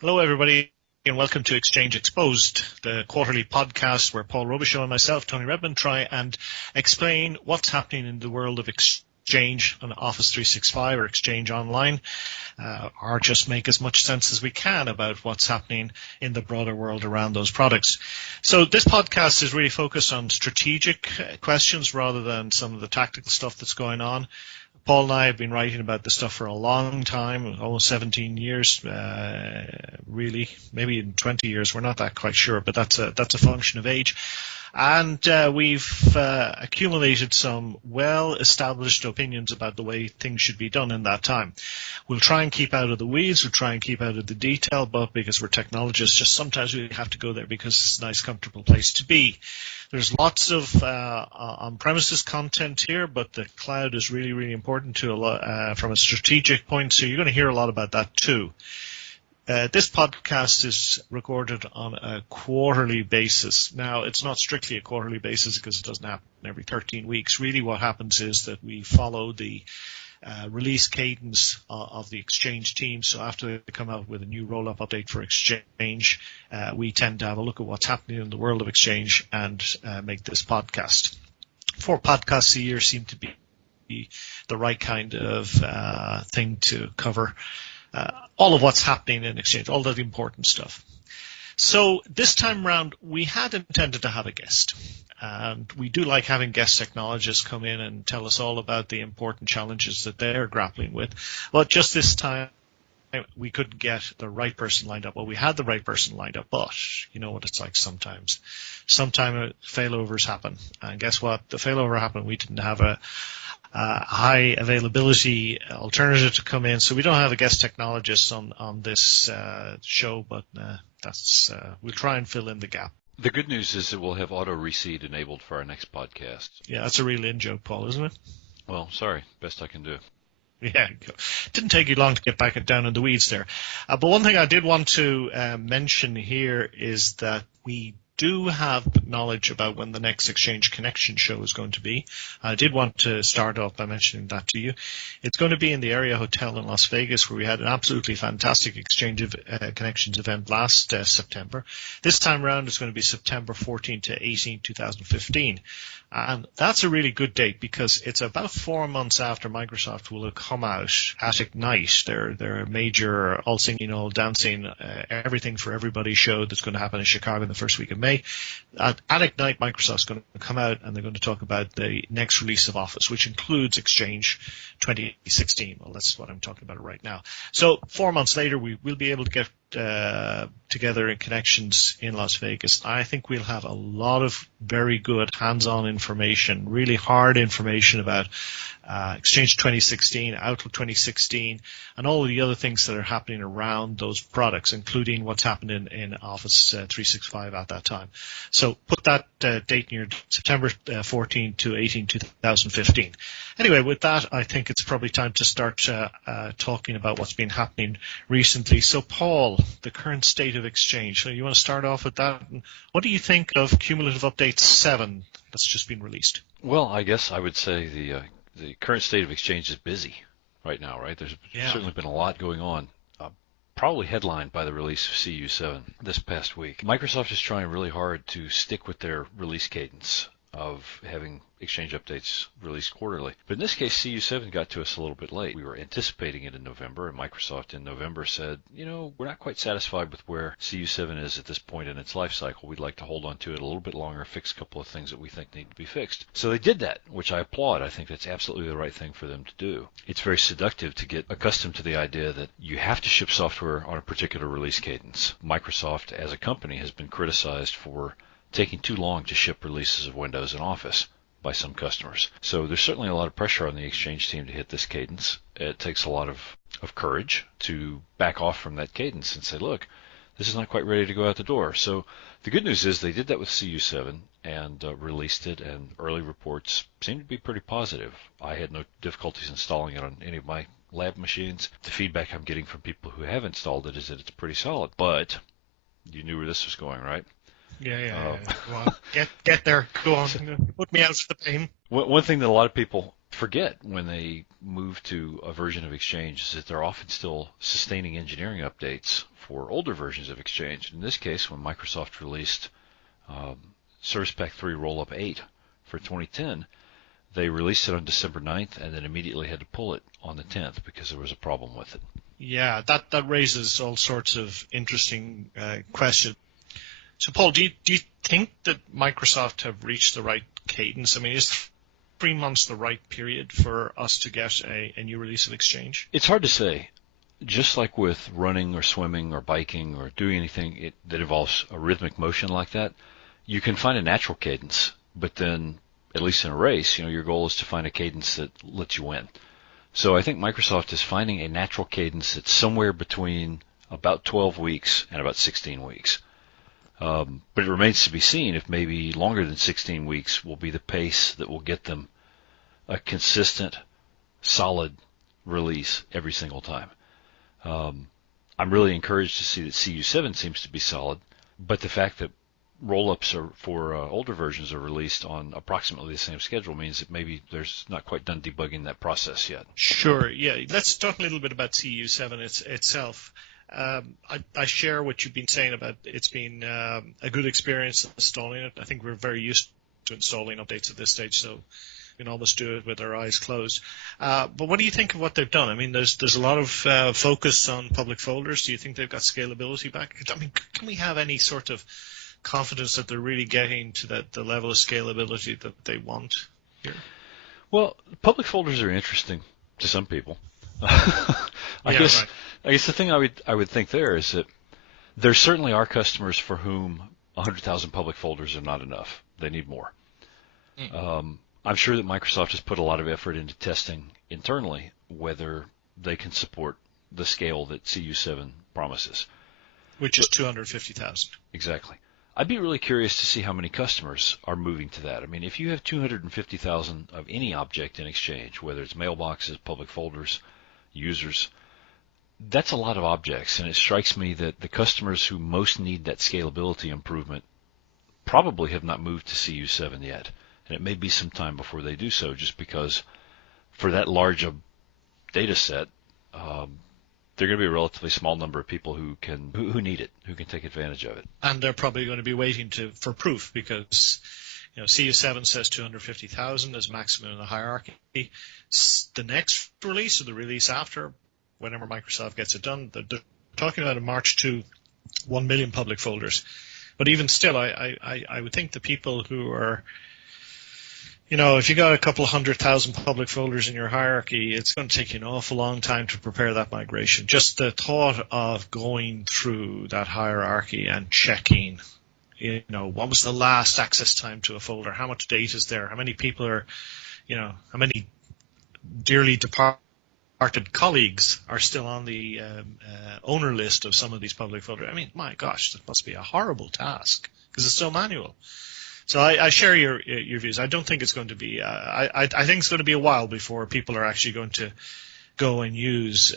Hello, everybody, and welcome to Exchange Exposed, the quarterly podcast where Paul Robichaux and myself, Tony Redmond, try and explain what's happening in the world of Exchange on Office 365 or Exchange Online, or just make as much sense as we can about what's happening in the broader world around those products. So this podcast is really focused on strategic questions rather than some of the tactical stuff that's going on. Paul and I have been writing about this stuff for a long time, almost 17 years, really, maybe in 20 years. We're not that quite sure, but that's a function of age. And we've accumulated some well-established opinions about the way things should be done in that time. We'll try and keep out of the weeds, we'll try and keep out of the detail, but because we're technologists, just sometimes we have to go there because it's a nice, comfortable place to be. There's lots of on-premises content here, but the cloud is really, really important to a lot, from a strategic point, so you're going to hear a lot about that too. This podcast is recorded on a quarterly basis. Now, it's not strictly a quarterly basis because it doesn't happen every 13 weeks. Really what happens is that we follow the release cadence of the Exchange team. So after they come out with a new roll-up update for Exchange, we tend to have a look at what's happening in the world of Exchange and make this podcast. 4 podcasts a year seem to be the right kind of thing to cover all of what's happening in Exchange, all the important stuff. So this time around, we had intended to have a guest. And we do like having guest technologists come in and tell us all about the important challenges that they're grappling with. But just this time, we couldn't get the right person lined up. Well, we had the right person lined up, but you know what it's like sometimes. Sometimes failovers happen. And guess what? The failover happened. We didn't have a high availability alternative to come in, so we don't have a guest technologist on this show, but we'll try and fill in the gap. The good news is that we'll have auto reseed enabled for our next podcast. Yeah, that's a real in-joke, Paul, isn't it? Well, sorry, best I can do. Yeah, didn't take you long to get back down in the weeds there. But one thing I did want to mention here is that we do have knowledge about when the next Exchange Connection show is going to be. I did want to start off by mentioning that to you. It's going to be in the Area Hotel in Las Vegas, where we had an absolutely fantastic Exchange Connections event last September. This time around it's going to be September 14 to 18, 2015. And that's a really good date because it's about 4 months after Microsoft will have come out at Ignite, their major all singing, all dancing, everything for everybody show that's going to happen in Chicago in the first week of May. At Ignite, Microsoft's going to come out and they're going to talk about the next release of Office, which includes Exchange 2016. Well, that's what I'm talking about right now. So 4 months later, we will be able to get together in Connections in Las Vegas. I think we'll have a lot of very good hands-on information, really hard information about Exchange 2016, Outlook 2016, and all of the other things that are happening around those products, including what's happening in Office 365 at that time. So put that date in your September 14 to 18, 2015. Anyway, with that, I think it's probably time to start talking about what's been happening recently. So, Paul, the current state of Exchange. So you want to start off with that? What do you think of Cumulative Update 7 that's just been released? Well, I guess I would say the current state of Exchange is busy right now, right? There's certainly been a lot going on. Probably headlined by the release of CU7 this past week. Microsoft is trying really hard to stick with their release cadence of having Exchange updates released quarterly. But in this case, CU7 got to us a little bit late. We were anticipating it in November, and Microsoft in November said, you know, we're not quite satisfied with where CU7 is at this point in its life cycle. We'd like to hold on to it a little bit longer, fix a couple of things that we think need to be fixed. So they did that, which I applaud. I think that's absolutely the right thing for them to do. It's very seductive to get accustomed to the idea that you have to ship software on a particular release cadence. Microsoft, as a company, has been criticized for taking too long to ship releases of Windows and Office by some customers. So there's certainly a lot of pressure on the Exchange team to hit this cadence. It takes a lot of courage to back off from that cadence and say, look, this is not quite ready to go out the door. So the good news is they did that with CU7 and released it, and early reports seem to be pretty positive. I had no difficulties installing it on any of my lab machines. The feedback I'm getting from people who have installed it is that it's pretty solid. But you knew where this was going, right? Yeah. Go on. Get there. Go on. Put me out of the pain. One thing that a lot of people forget when they move to a version of Exchange is that they're often still sustaining engineering updates for older versions of Exchange. In this case, when Microsoft released Service Pack 3 Rollup 8 for 2010, they released it on December 9th and then immediately had to pull it on the 10th because there was a problem with it. Yeah, that raises all sorts of interesting questions. So, Paul, do you think that Microsoft have reached the right cadence? I mean, is 3 months the right period for us to get a new release of Exchange? It's hard to say. Just like with running or swimming or biking or doing anything that involves a rhythmic motion like that, you can find a natural cadence, but then, at least in a race, your goal is to find a cadence that lets you win. So I think Microsoft is finding a natural cadence that's somewhere between about 12 weeks and about 16 weeks. But it remains to be seen if maybe longer than 16 weeks will be the pace that will get them a consistent, solid release every single time. I'm really encouraged to see that CU7 seems to be solid, but the fact that roll-ups for older versions are released on approximately the same schedule means that maybe there's not quite done debugging that process yet. Sure, yeah. Let's talk a little bit about CU7 itself. I share what you've been saying about it's been a good experience installing it. I think we're very used to installing updates at this stage, so we can almost do it with our eyes closed. But what do you think of what they've done? I mean, there's a lot of focus on public folders. Do you think they've got scalability back? I mean, can we have any sort of confidence that they're really getting to the level of scalability that they want here? Well, public folders are interesting to some people. I guess the thing I would think there is that there certainly are customers for whom 100,000 public folders are not enough. They need more. I'm sure that Microsoft has put a lot of effort into testing internally whether they can support the scale that CU7 promises. Which is 250,000. Exactly. I'd be really curious to see how many customers are moving to that. I mean, if you have 250,000 of any object in Exchange, whether it's mailboxes, public folders, users, that's a lot of objects, and it strikes me that the customers who most need that scalability improvement probably have not moved to CU7 yet, and it may be some time before they do so, just because for that large a data set, they're going to be a relatively small number of people who need it, who can take advantage of it. And they're probably going to be waiting for proof because CU7 says 250,000 is maximum in the hierarchy. The next release or the release after, whenever Microsoft gets it done, they're talking about in March 1 million public folders. But even still, I would think the people who are, if you got a couple of 100,000 public folders in your hierarchy, it's going to take you an awful long time to prepare that migration. Just the thought of going through that hierarchy and checking, what was the last access time to a folder? How much data is there? How many people are, how many dearly departed colleagues are still on the owner list of some of these public folders? I mean, my gosh, that must be a horrible task because it's so manual. So I share your views. I don't think it's going to be. I think it's going to be a while before people are actually going to go and use.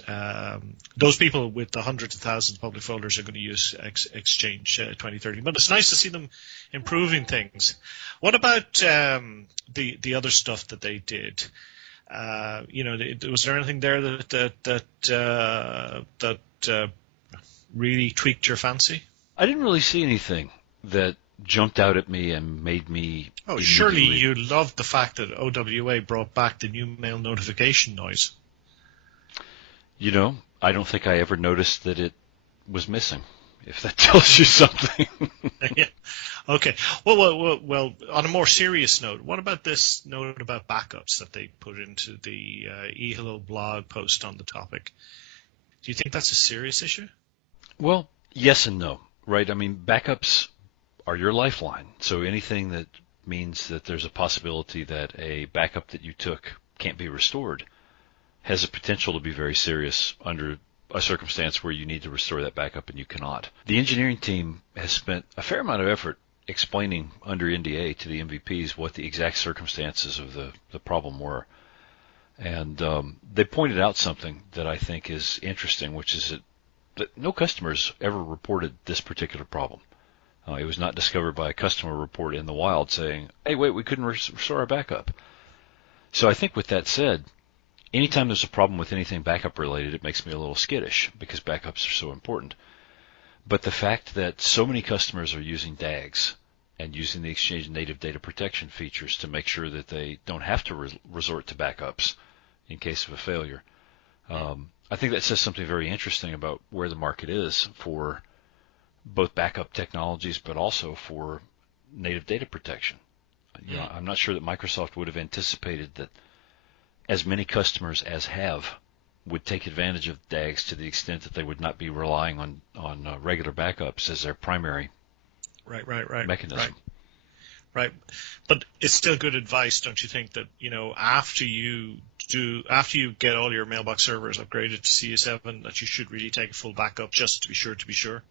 Those people with the hundreds of thousands of public folders are going to use Exchange 2030. But it's nice to see them improving things. What about the other stuff that they did? Was there anything there that really tweaked your fancy? I didn't really see anything that jumped out at me and made me. Oh, surely you loved the fact that OWA brought back the new mail notification noise. I don't think I ever noticed that it was missing, if that tells you something. Yeah. Okay. Well, on a more serious note, what about this note about backups that they put into the eHello blog post on the topic? Do you think that's a serious issue? Well, yes and no, right? I mean, backups are your lifeline. So anything that means that there's a possibility that a backup that you took can't be restored has a potential to be very serious under a circumstance where you need to restore that backup and you cannot. The engineering team has spent a fair amount of effort explaining under NDA to the MVPs what the exact circumstances of the problem were. And they pointed out something that I think is interesting, which is that no customers ever reported this particular problem. It was not discovered by a customer report in the wild saying, hey, wait, we couldn't restore our backup. So I think with that said, anytime there's a problem with anything backup related, it makes me a little skittish because backups are so important. But the fact that so many customers are using DAGs and using the Exchange native data protection features to make sure that they don't have to resort to backups in case of a failure, I think that says something very interesting about where the market is for both backup technologies, but also for native data protection. You know, I'm not sure that Microsoft would have anticipated that as many customers as have would take advantage of DAGs to the extent that they would not be relying on regular backups as their primary mechanism. Right. But it's still good advice, don't you think, that, you know, after you get all your mailbox servers upgraded to CU7, that you should really take a full backup just to be sure?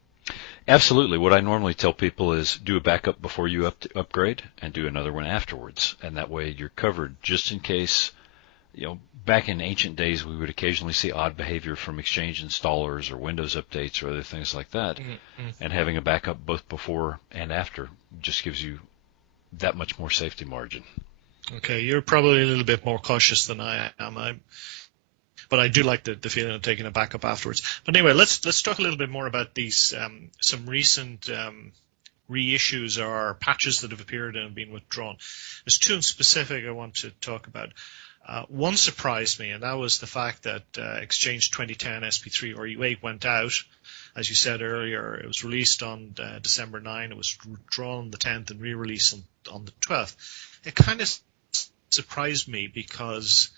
Absolutely. What I normally tell people is do a backup before you upgrade and do another one afterwards. And that way you're covered just in case, you know, back in ancient days, we would occasionally see odd behavior from Exchange installers or Windows updates or other things like that. And having a backup both before and after just gives you that much more safety margin. Okay, you're probably a little bit more cautious than I am. But I do like the feeling of taking a backup afterwards. But anyway, let's talk a little bit more about these some recent reissues or patches that have appeared and have been withdrawn. There's two in specific I want to talk about. One surprised me, and that was the fact that Exchange 2010 SP3 RU8 went out. As you said earlier, it was released on December 9. It was withdrawn on the 10th and re-released on the 12th. It kind of surprised me because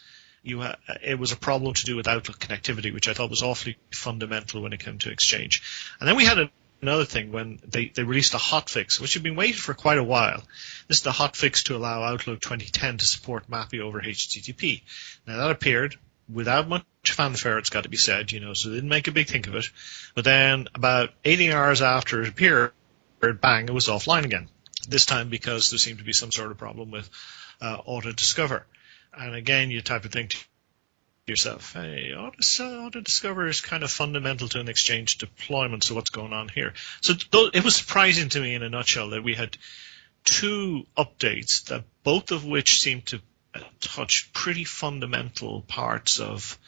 it was a problem to do with Outlook connectivity, which I thought was awfully fundamental when it came to Exchange. And then we had another thing when they released a hotfix, which had been waited for quite a while. This is the hotfix to allow Outlook 2010 to support MAPI over HTTP. Now that appeared without much fanfare, it's got to be said, you know, so they didn't make a big thing of it. But then about 18 hours after it appeared, bang, it was offline again. This time because there seemed to be some sort of problem with Auto-Discover. And again, you type of think to yourself, hey, Auto-Discover is kind of fundamental to an Exchange deployment, so what's going on here? So it was surprising to me in a nutshell that we had two updates, that both of which seemed to touch pretty fundamental parts of,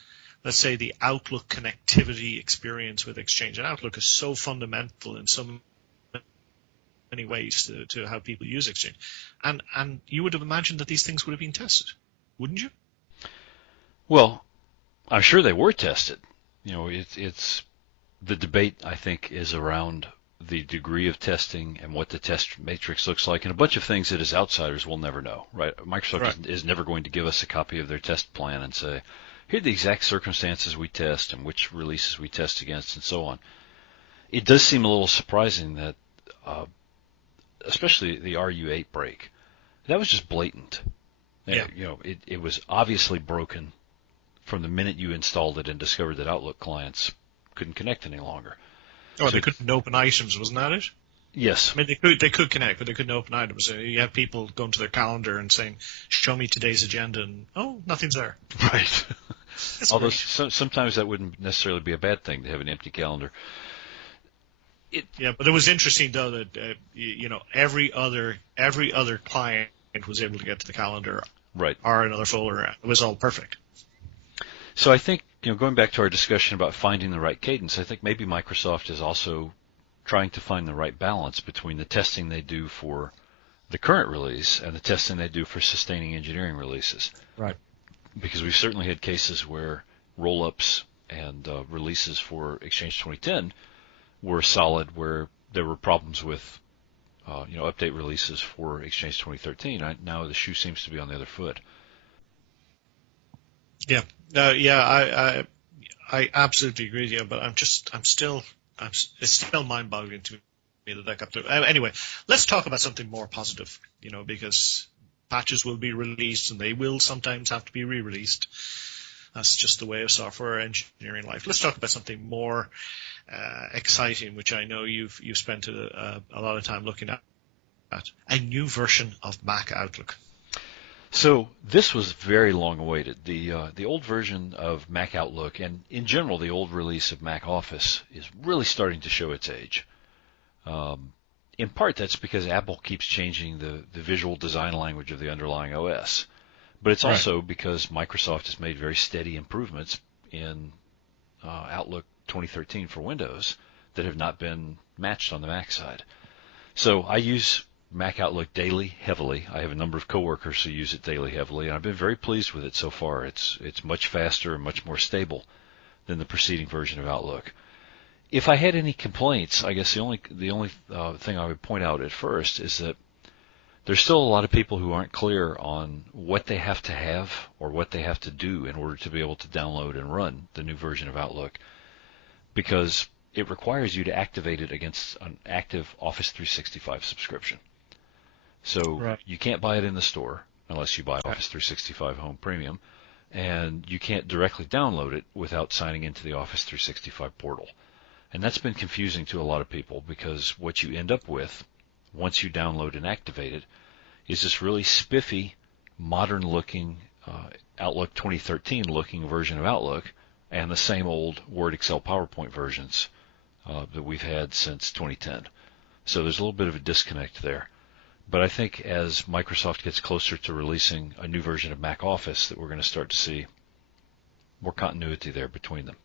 let's say, the Outlook connectivity experience with Exchange. And Outlook is so fundamental in so many ways to how people use Exchange. And you would have imagined that these things would have been tested, wouldn't you? Well, I'm sure they were tested. You know, it's the debate, I think, is around the degree of testing and what the test matrix looks like, and a bunch of things that as outsiders we'll never know, right? Microsoft is never going to give us a copy of their test plan and say, here are the exact circumstances we test and which releases we test against and so on. It does seem a little surprising that, especially the RU8 break, that was just blatant. Yeah. You know, it was obviously broken from the minute you installed it and discovered that Outlook clients couldn't connect any longer. Oh, so they couldn't open items, wasn't that it? Yes. I mean, they could connect, but they couldn't open items. So you have people going to their calendar and saying, show me today's agenda, and, oh, nothing's there. Right. Although sometimes that wouldn't necessarily be a bad thing to have an empty calendar. Yeah, but it was interesting, though, that, you know, every other client was able to get to the calendar, right, or another folder. It was all perfect. So I think, you know, going back to our discussion about finding the right cadence, I think maybe Microsoft is also trying to find the right balance between the testing they do for the current release and the testing they do for sustaining engineering releases. Right. Because we've certainly had cases where roll-ups and releases for Exchange 2010 were solid, where there were problems with you know, update releases for Exchange 2013. Now the shoe seems to be on the other foot. Yeah, I absolutely agree with you, but it's still mind-boggling to me that got through. Anyway, let's talk about something more positive, you know, because patches will be released and they will sometimes have to be re-released. That's just the way of software engineering life. Let's talk about something more exciting, which I know you've spent a lot of time looking at. A new version of Mac Outlook. So this was very long awaited. The old version of Mac Outlook, and in general the old release of Mac Office, is really starting to show its age. In part that's because Apple keeps changing the visual design language of the underlying OS. But it's also because Microsoft has made very steady improvements in Outlook 2013 for Windows that have not been matched on the Mac side. So I use Mac Outlook daily heavily. I have a number of coworkers who use it daily heavily, and I've been very pleased with it so far. It's much faster and much more stable than the preceding version of Outlook. If I had any complaints, I guess the only thing I would point out at first is that there's still a lot of people who aren't clear on what they have to have or what they have to do in order to be able to download and run the new version of Outlook, because it requires you to activate it against an active Office 365 subscription. So you can't buy it in the store unless you buy Office 365 Home Premium, and you can't directly download it without signing into the Office 365 portal. And that's been confusing to a lot of people, because what you end up with once you download and activate it is this really spiffy, modern-looking Outlook 2013 looking version of Outlook, and the same old Word, Excel, PowerPoint versions that we've had since 2010. So there's a little bit of a disconnect there. But I think as Microsoft gets closer to releasing a new version of Mac Office, that we're going to start to see more continuity there between them.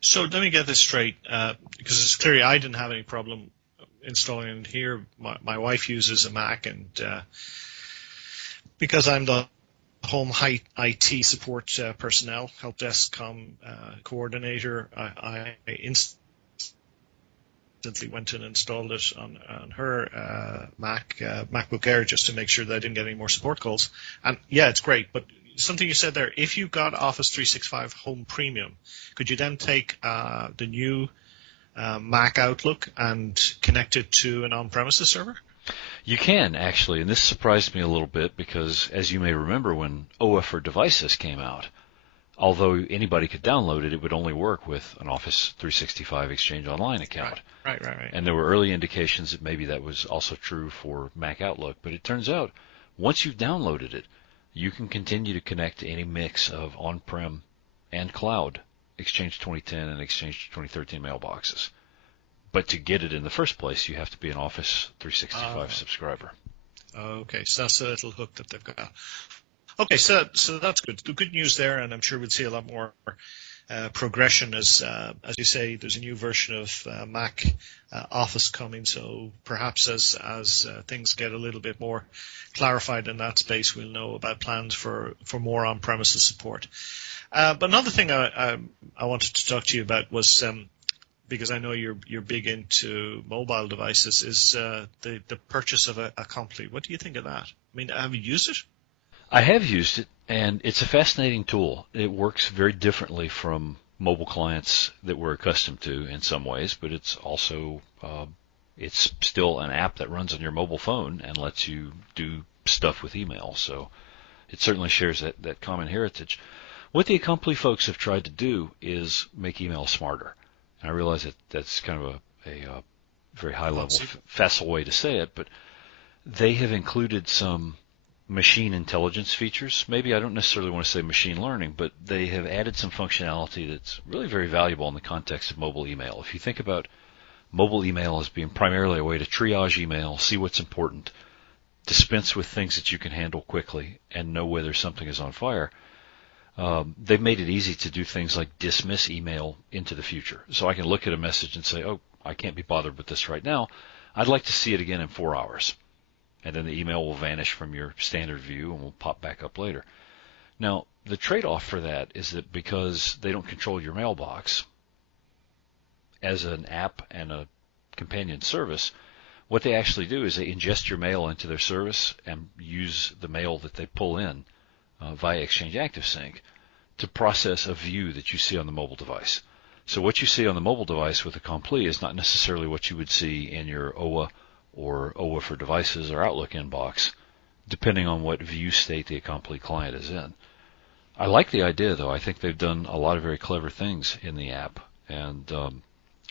So let me get this straight, because it's clear I didn't have any problem installing it here. My wife uses a Mac, and because I'm the home IT support personnel, help desk coordinator, I instantly went and installed it on her MacBook Air, just to make sure that I didn't get any more support calls. And yeah, it's great. But something you said there, if you got Office 365 Home Premium, could you then take the new Mac Outlook and connect it to an on-premises server? You can, actually, and this surprised me a little bit, because as you may remember, when OA for Devices came out, although anybody could download it, it would only work with an Office 365 Exchange Online account. Right. And there were early indications that maybe that was also true for Mac Outlook, but it turns out once you've downloaded it, you can continue to connect to any mix of on-prem and cloud Exchange 2010 and Exchange 2013 mailboxes. But to get it in the first place, you have to be an Office 365 subscriber. Okay, so that's a little hook that they've got. Okay, so that's good. The good news there, and I'm sure we'll see a lot more progression as you say. There's a new version of Mac Office coming, so perhaps as things get a little bit more clarified in that space, we'll know about plans for more on-premises support. But another thing I wanted to talk to you about was, because I know you're big into mobile devices, is the purchase of a Complete. What do you think of that? I mean, have you used it? I have used it, and it's a fascinating tool. It works very differently from mobile clients that we're accustomed to in some ways, but it's also it's still an app that runs on your mobile phone and lets you do stuff with email. So it certainly shares that common heritage. What the Accompli folks have tried to do is make email smarter. And I realize that that's kind of a very high-level, facile way to say it, but they have included some machine intelligence features. Maybe I don't necessarily want to say machine learning, but they have added some functionality that's really very valuable in the context of mobile email. If you think about mobile email as being primarily a way to triage email, see what's important, dispense with things that you can handle quickly, and know whether something is on fire, they've made it easy to do things like dismiss email into the future. So I can look at a message and say, oh, I can't be bothered with this right now. I'd like to see it again in 4 hours. And then the email will vanish from your standard view and will pop back up later. Now, the trade-off for that is that because they don't control your mailbox as an app and a companion service, what they actually do is they ingest your mail into their service and use the mail that they pull in via Exchange ActiveSync to process a view that you see on the mobile device. So what you see on the mobile device with Accompli is not necessarily what you would see in your OA or OA for Devices or Outlook inbox, depending on what view state the Accompli client is in. I like the idea, though. I think they've done a lot of very clever things in the app, and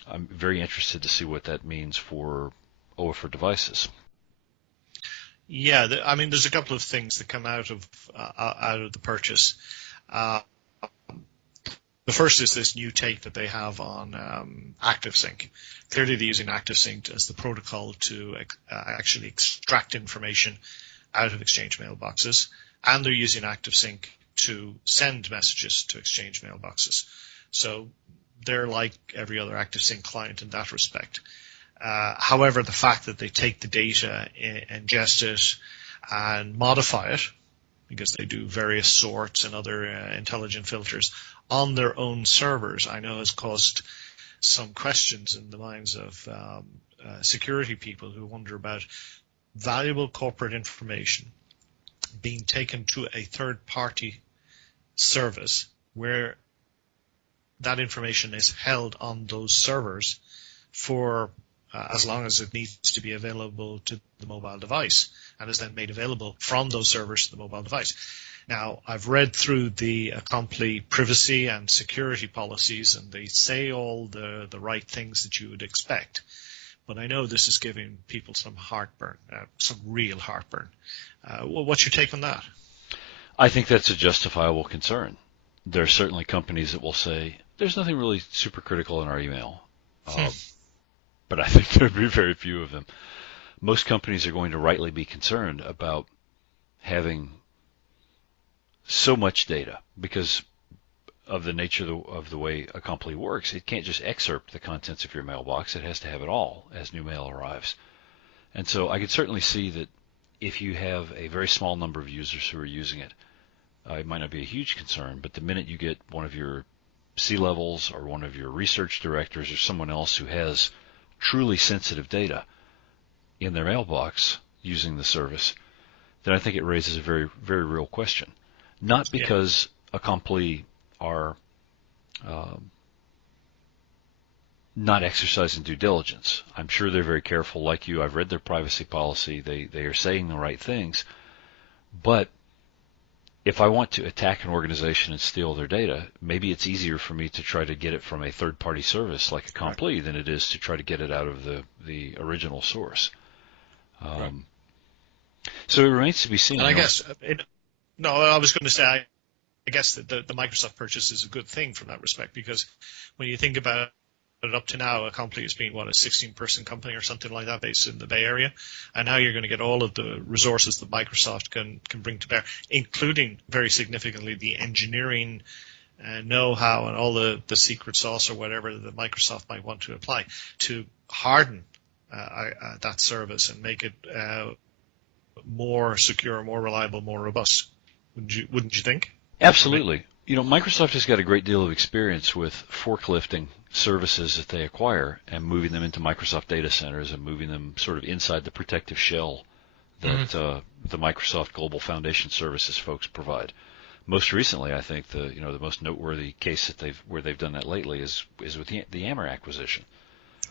I'm very interested to see what that means for OA for Devices. Yeah, I mean, there's a couple of things that come out of the purchase. The first is this new take that they have on ActiveSync. Clearly, they're using ActiveSync as the protocol to actually extract information out of Exchange mailboxes. and they're using ActiveSync to send messages to Exchange mailboxes. So they're like every other ActiveSync client in that respect. However, the fact that they take the data, ingest it, and modify it, because they do various sorts and other intelligent filters on their own servers, I know has caused some questions in the minds of security people who wonder about valuable corporate information being taken to a third-party service where that information is held on those servers for as long as it needs to be available to the mobile device, and is then made available from those servers to the mobile device. Now, I've read through the Acompli privacy and security policies, and they say all the right things that you would expect. But I know this is giving people some heartburn, some real heartburn. What's your take on that? I think that's a justifiable concern. There are certainly companies that will say, there's nothing really super critical in our email. But I think there will be very few of them. Most companies are going to rightly be concerned about having so much data because of the nature of the way Acompli works. It can't just excerpt the contents of your mailbox. It has to have it all as new mail arrives. And so I could certainly see that if you have a very small number of users who are using it, it might not be a huge concern, but the minute you get one of your C-levels or one of your research directors or someone else who has truly sensitive data in their mailbox using the service, then I think it raises a very, very real question. Not because Acompli are not exercising due diligence. I'm sure they're very careful, like you. I've read their privacy policy. They are saying the right things. But if I want to attack an organization and steal their data, maybe it's easier for me to try to get it from a third-party service like Acompli than it is to try to get it out of the original source. So it remains to be seen. And I guess, I was going to say, I guess that the Microsoft purchase is a good thing from that respect, because when you think about it, up to now, Acompli has been, a 16-person company or something like that based in the Bay Area, and now you're going to get all of the resources that Microsoft can bring to bear, including, very significantly, the engineering know-how and all the secret sauce or whatever that Microsoft might want to apply to harden that service and make it more secure, more reliable, more robust. Wouldn't you think? Absolutely. Microsoft has got a great deal of experience with forklifting services that they acquire and moving them into Microsoft data centers and moving them sort of inside the protective shell that the Microsoft Global Foundation Services folks provide. Most recently, I think the most noteworthy case where they've done that lately is with the Yammer acquisition.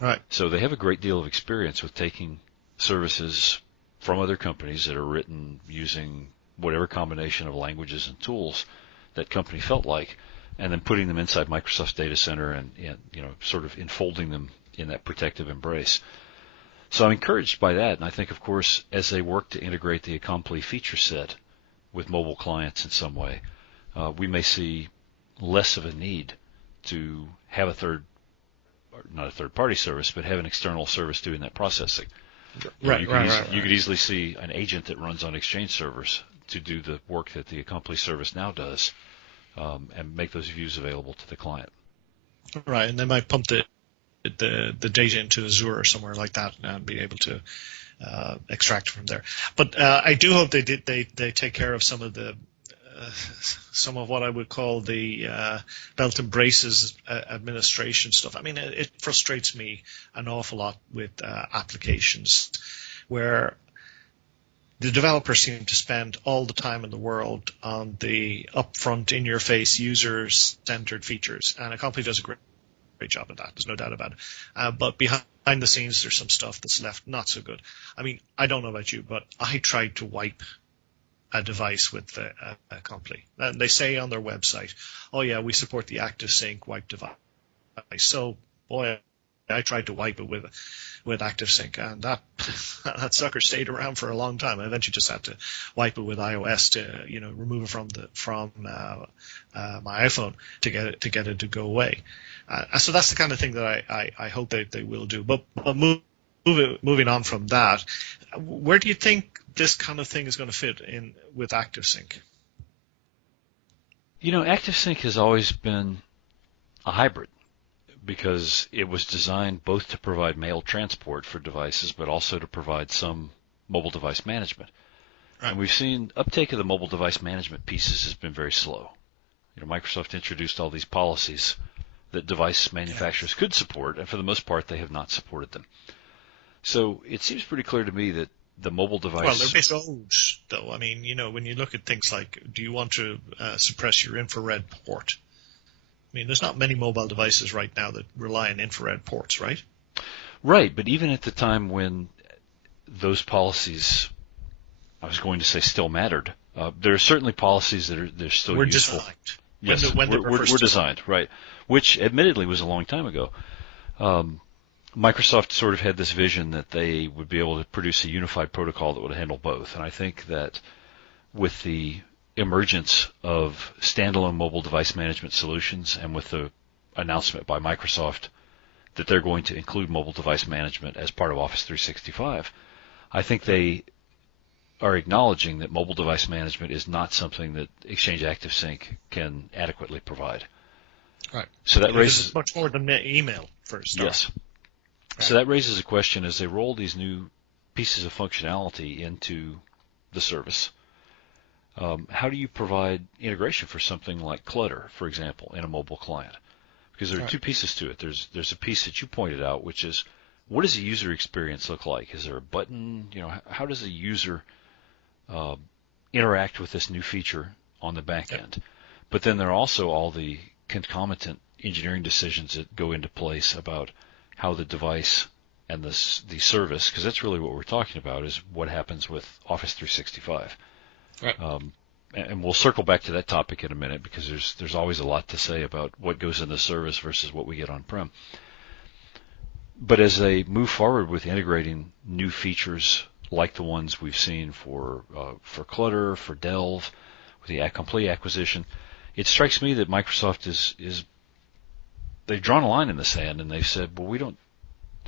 Right. So they have a great deal of experience with taking services from other companies that are written using whatever combination of languages and tools that company felt like, and then putting them inside Microsoft's data center and sort of enfolding them in that protective embrace. So I'm encouraged by that, and I think, of course, as they work to integrate the Acompli feature set with mobile clients in some way, we may see less of a need to have not a third-party service, but have an external service doing that processing. You could easily see an agent that runs on Exchange servers to do the work that the Acompli service now does, and make those views available to the client. Right, and they might pump the data into Azure or somewhere like that and be able to extract from there. But I do hope they take care of some of what I would call the belt and braces administration stuff. I mean, it frustrates me an awful lot with applications where the developers seem to spend all the time in the world on the upfront, in-your-face, user-centered features, and Acompli does a great job of that. There's no doubt about it. But behind the scenes, there's some stuff that's left not so good. I mean, I don't know about you, but I tried to wipe a device with Acompli. And they say on their website, oh yeah, we support the ActiveSync wipe device. So, boy, I tried to wipe it with ActiveSync, and that sucker stayed around for a long time. I eventually just had to wipe it with iOS to remove it from my iPhone to get it to go away. So that's the kind of thing that I hope they will do. But moving moving on from that, where do you think this kind of thing is going to fit in with ActiveSync? ActiveSync has always been a hybrid because it was designed both to provide mail transport for devices, but also to provide some mobile device management. Right. And we've seen uptake of the mobile device management pieces has been very slow. Microsoft introduced all these policies that device manufacturers could support, and for the most part, they have not supported them. So it seems pretty clear to me that the mobile device... Well, they're a bit old, though. I mean, when you look at things like, do you want to suppress your infrared port? I mean, there's not many mobile devices right now that rely on infrared ports, right? Right, but even at the time when those policies, I was going to say still mattered, there are certainly policies that are still useful. Designed. Yes, we're designed, right, which admittedly was a long time ago. Microsoft sort of had this vision that they would be able to produce a unified protocol that would handle both, and I think that with the emergence of standalone mobile device management solutions and with the announcement by Microsoft that they're going to include mobile device management as part of Office 365, I think they are acknowledging that mobile device management is not something that Exchange ActiveSync can adequately provide. Right. So that raises much more than email for a start. Yes. Right. So that raises a question as they roll these new pieces of functionality into the service. How do you provide integration for something like Clutter, for example, in a mobile client? Because there are two pieces to it. There's a piece that you pointed out, which is what does the user experience look like? Is there a button? How does a user interact with this new feature on the back end? But then there are also all the concomitant engineering decisions that go into place about how the device and the service, because that's really what we're talking about, is what happens with Office 365. Right. And we'll circle back to that topic in a minute because there's always a lot to say about what goes in the service versus what we get on-prem. But as they move forward with integrating new features like the ones we've seen for Clutter, for Delve, with the Complete acquisition, it strikes me that Microsoft is they've drawn a line in the sand and they've said, well, we don't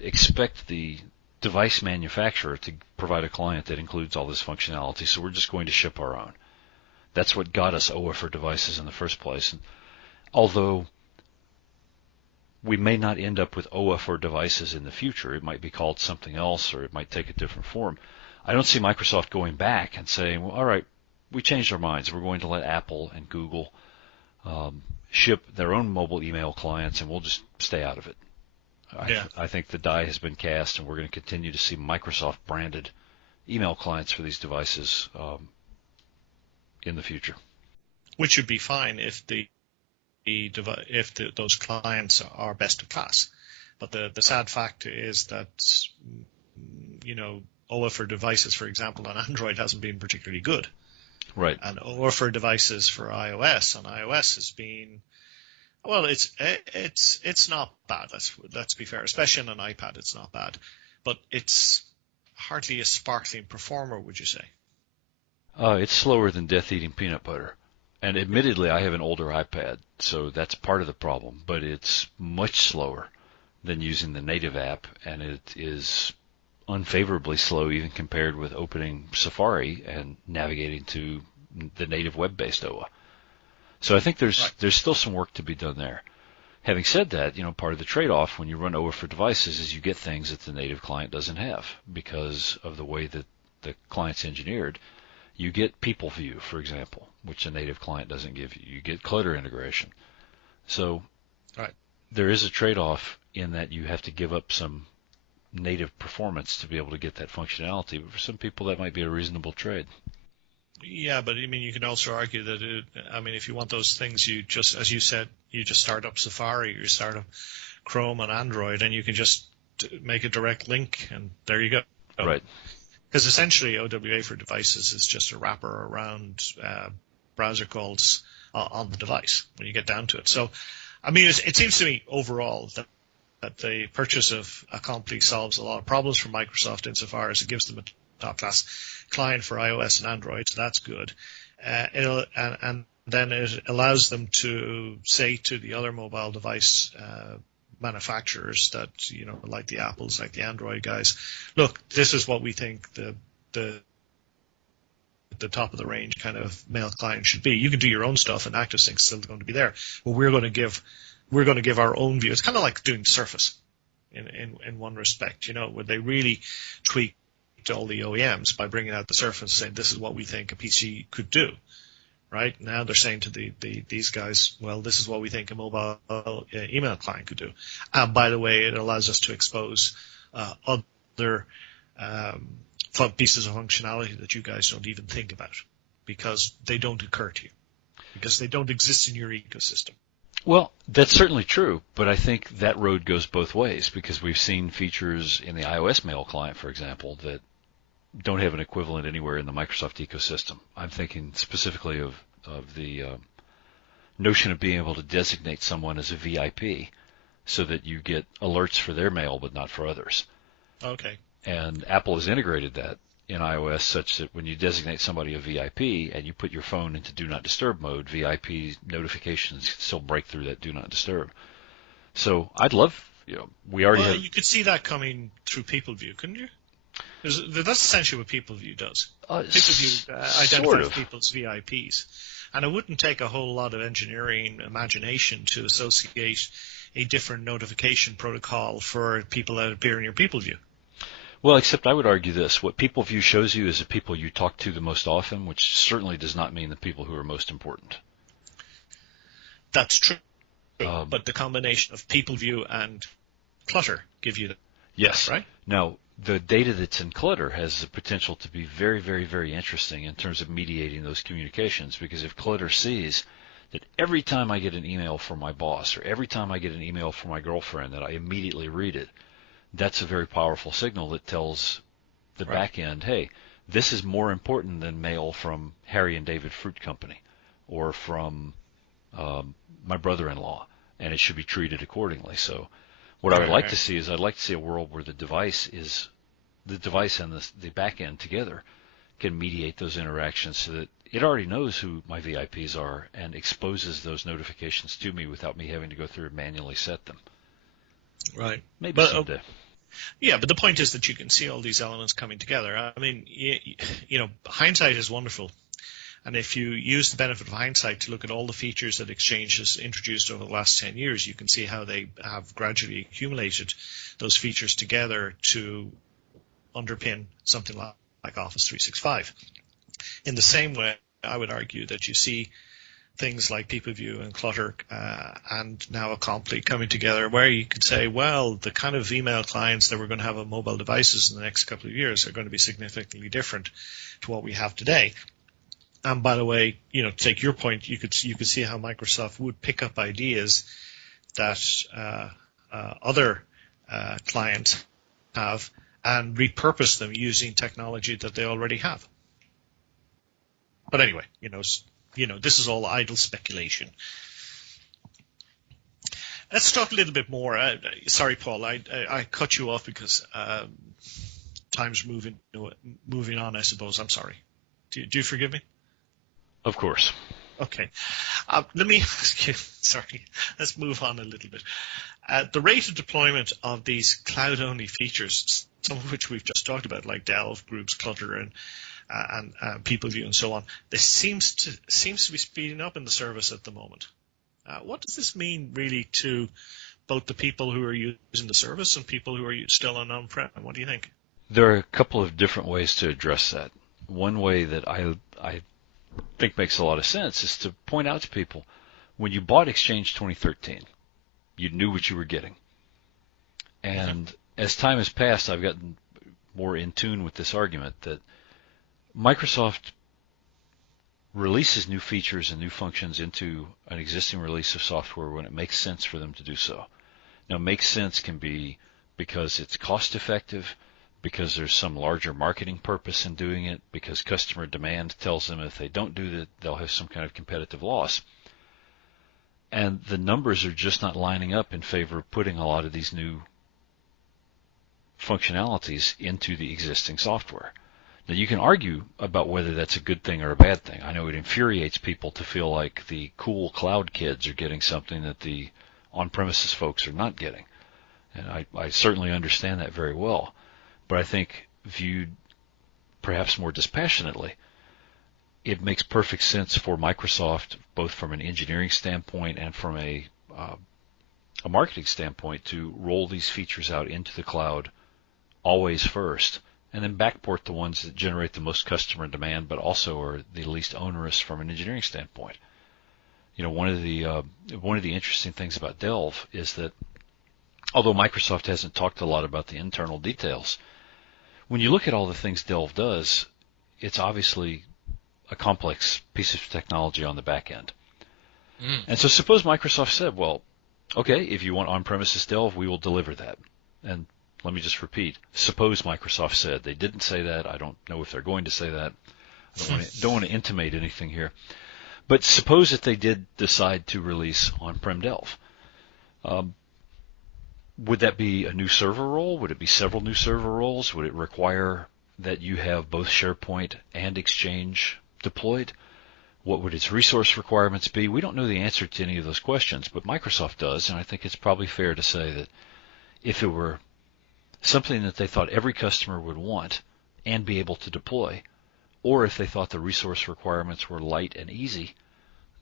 expect the device manufacturer to provide a client that includes all this functionality, so we're just going to ship our own. That's what got us OA for devices in the first place. And although we may not end up with OA for devices in the future, it might be called something else or it might take a different form, I don't see Microsoft going back and saying, well, all right, we changed our minds. We're going to let Apple and Google ship their own mobile email clients and we'll just stay out of it. I think the die has been cast, and we're going to continue to see Microsoft-branded email clients for these devices in the future. Which would be fine if those clients are best of class. But the sad fact is that OA for devices, for example, on Android hasn't been particularly good. Right. And OA for devices for iOS on iOS has been. Well, it's not bad. Let's be fair. Especially on an iPad, it's not bad, but it's hardly a sparkling performer, would you say? It's slower than death eating peanut butter, and admittedly, I have an older iPad, so that's part of the problem. But it's much slower than using the native app, and it is unfavorably slow even compared with opening Safari and navigating to the native web-based OA. So I think there's still some work to be done there. Having said that, part of the trade-off when you run OA for devices is you get things that the native client doesn't have because of the way that the client's engineered. You get People View, for example, which a native client doesn't give you. You get Clutter integration. So there is a trade-off in that you have to give up some native performance to be able to get that functionality. But for some people, that might be a reasonable trade. Yeah, but I mean, you can also argue that if you want those things, you just, as you said, you just start up Safari, you start up Chrome on Android, and you can just make a direct link, and there you go. Right. Because essentially, OWA for devices is just a wrapper around browser calls on the device when you get down to it. So, I mean, it seems to me overall that the purchase of Accompli solves a lot of problems for Microsoft insofar as it gives them a top-class client for iOS and Android, so that's good. And then it allows them to say to the other mobile device manufacturers that, like the Apples, like the Android guys, look, this is what we think the top of the range kind of mail client should be. You can do your own stuff, and ActiveSync's still going to be there, but we're going to give our own view. It's kind of like doing Surface in one respect, where they really tweaked all the OEMs by bringing out the Surface, saying this is what we think a PC could do. Right now, they're saying to these guys, well, this is what we think a mobile email client could do. And by the way, it allows us to expose other pieces of functionality that you guys don't even think about because they don't occur to you, because they don't exist in your ecosystem. Well, that's certainly true, but I think that road goes both ways, because we've seen features in the iOS mail client, for example, that don't have an equivalent anywhere in the Microsoft ecosystem. I'm thinking specifically of the notion of being able to designate someone as a VIP so that you get alerts for their mail but not for others. Okay. And Apple has integrated that in iOS such that when you designate somebody a VIP and you put your phone into Do Not Disturb mode, VIP notifications still break through that Do Not Disturb. So I'd love, we already have... You could see that coming through PeopleView, couldn't you? That's essentially what PeopleView does. PeopleView identifies people's VIPs. And it wouldn't take a whole lot of engineering imagination to associate a different notification protocol for people that appear in your PeopleView. Well, except I would argue this. What PeopleView shows you is the people you talk to the most often, which certainly does not mean the people who are most important. That's true. But the combination of PeopleView and Clutter give you that. Yes. Right? Now, the data that's in Clutter has the potential to be very, very, very interesting in terms of mediating those communications, because if Clutter sees that every time I get an email from my boss or every time I get an email from my girlfriend that I immediately read it, that's a very powerful signal that tells the back end, hey, this is more important than mail from Harry and David Fruit Company or from my brother-in-law, and it should be treated accordingly. So what I would like to see is I'd like to see a world where the device and the back end together can mediate those interactions so that it already knows who my VIPs are and exposes those notifications to me without me having to go through and manually set them. Right. Maybe someday. Yeah, but the point is that you can see all these elements coming together. I mean, hindsight is wonderful. And if you use the benefit of hindsight to look at all the features that Exchange has introduced over the last 10 years, you can see how they have gradually accumulated those features together to underpin something like Office 365. In the same way, I would argue that you see things like PeopleView and Clutter and now Acompli coming together, where you could say, well, the kind of email clients that we're going to have on mobile devices in the next couple of years are going to be significantly different to what we have today. And by the way, to take your point, you could see how Microsoft would pick up ideas that other clients have and repurpose them using technology that they already have. But anyway, this is all idle speculation. Let's talk a little bit more. Sorry, Paul, I cut you off because time's moving on, I suppose. I'm sorry. Do you forgive me? Of course. Okay. Let me ask you, sorry, let's move on a little bit. The rate of deployment of these cloud-only features, some of which we've just talked about, like Delve, Groups, Clutter, and PeopleView and so on, this seems to be speeding up in the service at the moment. What does this mean really to both the people who are using the service and people who are still on-prem? What do you think? There are a couple of different ways to address that. One way that I think makes a lot of sense is to point out to people, when you bought Exchange 2013, you knew what you were getting. And as time has passed, I've gotten more in tune with this argument that Microsoft releases new features and new functions into an existing release of software when it makes sense for them to do so. Now, make sense can be because it's cost effective, because there's some larger marketing purpose in doing it, because customer demand tells them if they don't do that, they'll have some kind of competitive loss. And the numbers are just not lining up in favor of putting a lot of these new functionalities into the existing software. Now, you can argue about whether that's a good thing or a bad thing. I know it infuriates people to feel like the cool cloud kids are getting something that the on-premises folks are not getting. And I certainly understand that very well. But I think viewed perhaps more dispassionately, it makes perfect sense for Microsoft, both from an engineering standpoint and from a marketing standpoint, to roll these features out into the cloud always first, and then backport the ones that generate the most customer demand, but also are the least onerous from an engineering standpoint. One of the interesting things about Delve is that although Microsoft hasn't talked a lot about the internal details, when you look at all the things Delve does, it's obviously a complex piece of technology on the back end. And so suppose Microsoft said, well, okay, if you want on-premises Delve, we will deliver that. And let me just repeat, suppose Microsoft said. They didn't say that. I don't know if they're going to say that. I don't want to intimate anything here. But suppose that they did decide to release on-prem Delve. Would that be a new server role? Would it be several new server roles? Would it require that you have both SharePoint and Exchange deployed? What would its resource requirements be? We don't know the answer to any of those questions, but Microsoft does, and I think it's probably fair to say that if it were something that they thought every customer would want and be able to deploy, or if they thought the resource requirements were light and easy,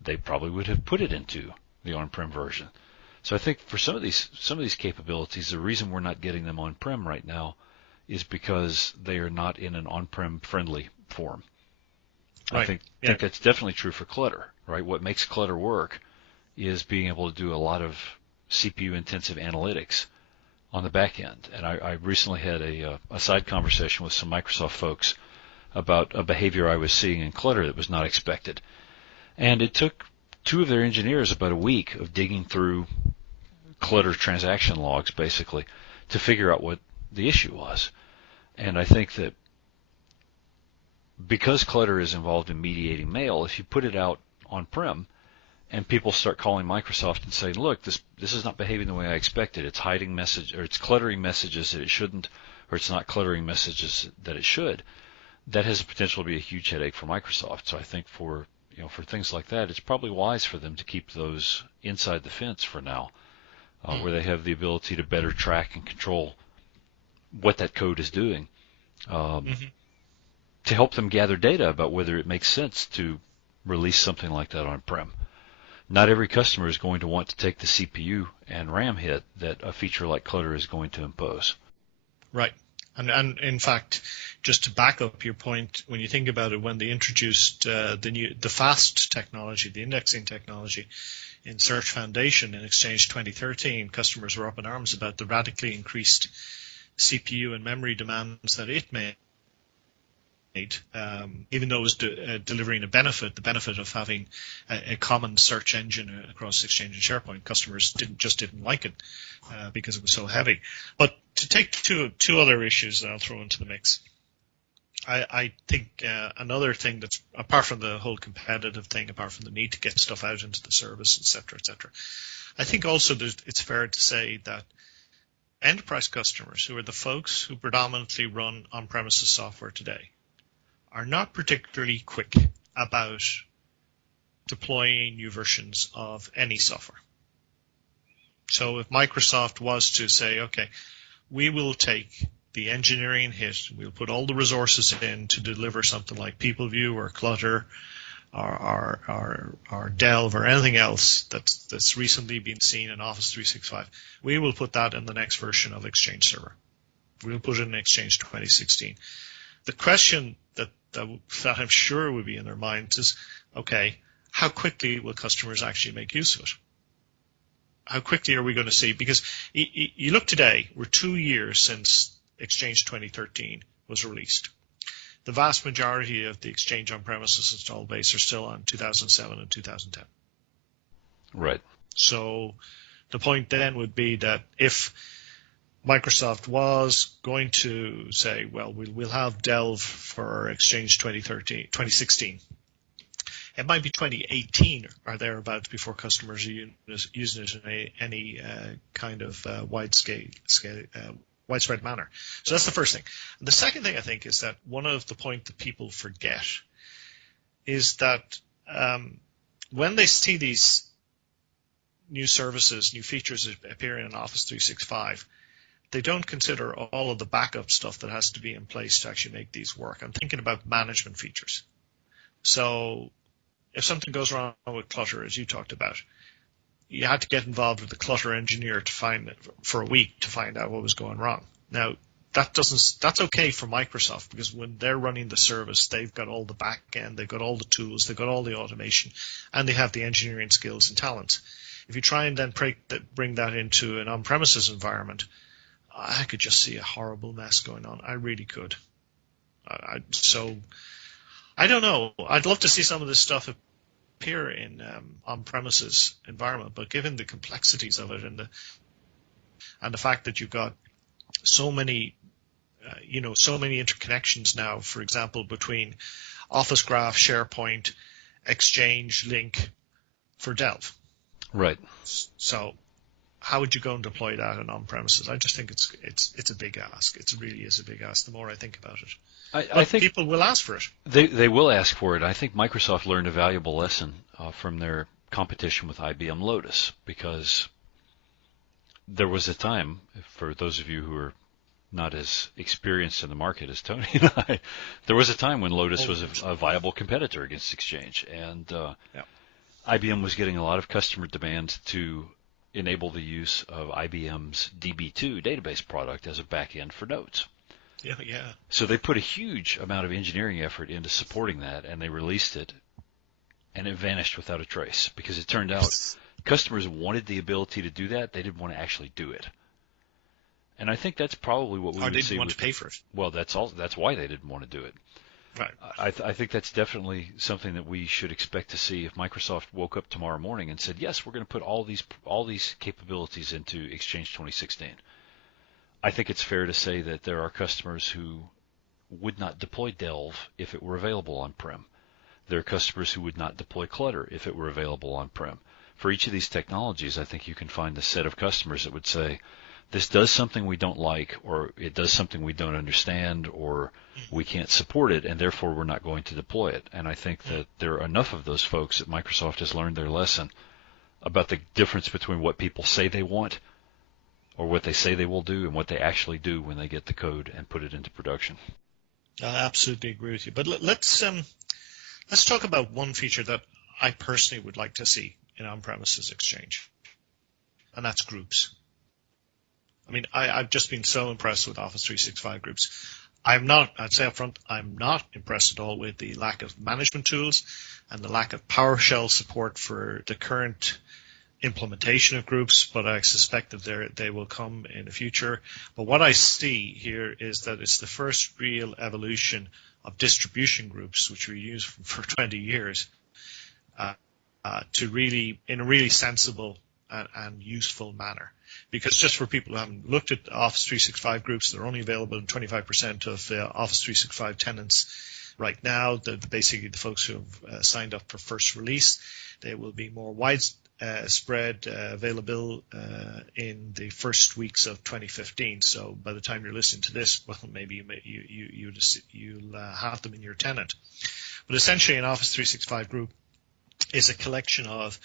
they probably would have put it into the on-prem version. So I think for some of these capabilities, the reason we're not getting them on-prem right now is because they are not in an on-prem friendly form. Right. I think that's definitely true for Clutter, right? What makes Clutter work is being able to do a lot of CPU-intensive analytics on the back end. And I recently had a side conversation with some Microsoft folks about a behavior I was seeing in Clutter that was not expected. And it took two of their engineers about a week of digging through Clutter transaction logs, basically, to figure out what the issue was. And I think that because Clutter is involved in mediating mail, if you put it out on-prem and people start calling Microsoft and saying, look, this is not behaving the way I expected, it's hiding message, or it's cluttering messages that it shouldn't, or it's not cluttering messages that it should, that has the potential to be a huge headache for Microsoft. So I think for things like that, it's probably wise for them to keep those inside the fence for now, where they have the ability to better track and control what that code is doing. To help them gather data about whether it makes sense to release something like that on-prem. Not every customer is going to want to take the CPU and RAM hit that a feature like Clutter is going to impose. Right. And in fact, just to back up your point, when you think about it, when they introduced the FAST technology, the indexing technology in Search Foundation in Exchange 2013, customers were up in arms about the radically increased CPU and memory demands that it made. Even though it was delivering the benefit of having a common search engine across Exchange and SharePoint, customers didn't like it because it was so heavy. But to take two other issues that I'll throw into the mix, I think another thing that's, apart from the whole competitive thing, apart from the need to get stuff out into the service, et cetera, I think also it's fair to say that enterprise customers, who are the folks who predominantly run on-premises software today, are not particularly quick about deploying new versions of any software. So if Microsoft was to say, okay, we will take the engineering hit, we'll put all the resources in to deliver something like PeopleView or Clutter or Delve or anything else that's recently been seen in Office 365, we will put that in the next version of Exchange Server. We'll put it in Exchange 2016. The question that I'm sure would be in their minds is, okay, how quickly will customers actually make use of it? How quickly are we going to see? Because you look today, we're 2 years since Exchange 2013 was released. The vast majority of the Exchange on-premises installed base are still on 2007 and 2010. Right. So the point then would be that if Microsoft was going to say, well, we'll have Delve for Exchange 2016. It might be 2018 or thereabouts before customers are using it in any kind of widespread manner. So that's the first thing. And the second thing I think is that one of the points that people forget is that when they see these new services, new features appearing in Office 365, they don't consider all of the backup stuff that has to be in place to actually make these work. I'm thinking about management features. So if something goes wrong with Clutter, as you talked about, you had to get involved with the Clutter engineer to find it for a week to find out what was going wrong. Now, that's okay for Microsoft, because when they're running the service, they've got all the back end, they've got all the tools, they've got all the automation, and they have the engineering skills and talents. If you try and then bring that into an on-premises environment, I could just see a horrible mess going on. I really could. So I don't know. I'd love to see some of this stuff appear in on-premises environment, but given the complexities of it and the fact that you've got so many so many interconnections now, for example, between Office Graph, SharePoint, Exchange, Link for Delve. Right. So how would you go and deploy that on premises? I just think it's a big ask. It really is a big ask. The more I think about it, I think people will ask for it. They will ask for it. I think Microsoft learned a valuable lesson from their competition with IBM Lotus, because there was a time, for those of you who are not as experienced in the market as Tony and I, there was a time when Lotus was a viable competitor against Exchange, and IBM was getting a lot of customer demand to enable the use of IBM's DB2 database product as a backend for notes. Yeah. So they put a huge amount of engineering effort into supporting that, and they released it, and it vanished without a trace, because it turned out customers wanted the ability to do that. They didn't want to actually do it. And I think that's probably what we would see. Or didn't want to pay for it. Well, that's why they didn't want to do it. Right. I think that's definitely something that we should expect to see if Microsoft woke up tomorrow morning and said, yes, we're going to put all these capabilities into Exchange 2016. I think it's fair to say that there are customers who would not deploy Delve if it were available on-prem. There are customers who would not deploy Clutter if it were available on-prem. For each of these technologies, I think you can find a set of customers that would say, this does something we don't like, or it does something we don't understand, or we can't support it, and therefore we're not going to deploy it. And I think that there are enough of those folks that Microsoft has learned their lesson about the difference between what people say they want, or what they say they will do, and what they actually do when they get the code and put it into production. I absolutely agree with you. But let's talk about one feature that I personally would like to see in on-premises Exchange, and that's groups. I mean, I've just been so impressed with Office 365 groups. I'd say up front, I'm not impressed at all with the lack of management tools and the lack of PowerShell support for the current implementation of groups, but I suspect that they will come in the future. But what I see here is that it's the first real evolution of distribution groups, which we use for 20 years, to really, in a really sensible and useful manner. Because just for people who haven't looked at Office 365 groups, they're only available in 25% of Office 365 tenants right now. Basically, the folks who have signed up for first release, they will be more widespread available in the first weeks of 2015. So by the time you're listening to this, well, maybe you'll have them in your tenant. But essentially, an Office 365 group is a collection of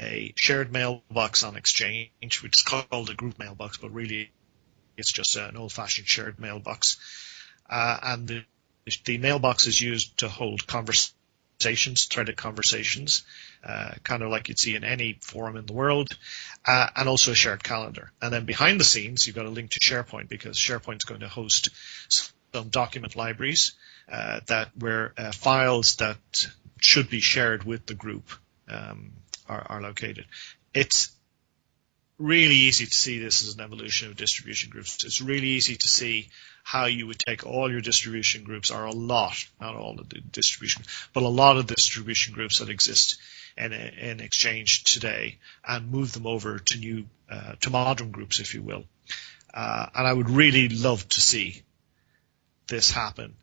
a shared mailbox on Exchange, which is called a group mailbox, but really it's just an old-fashioned shared mailbox. And the mailbox is used to hold conversations, threaded conversations, kind of like you'd see in any forum in the world, and also a shared calendar. And then behind the scenes, you've got a link to SharePoint, because SharePoint's going to host some document libraries where files that should be shared with the group are located. It's really easy to see this as an evolution of distribution groups. It's really easy to see how you would take all your distribution groups, or a lot, not all of the distribution, but a lot of distribution groups that exist in Exchange today, and move them over to to modern groups, if you will. And I would really love to see this happen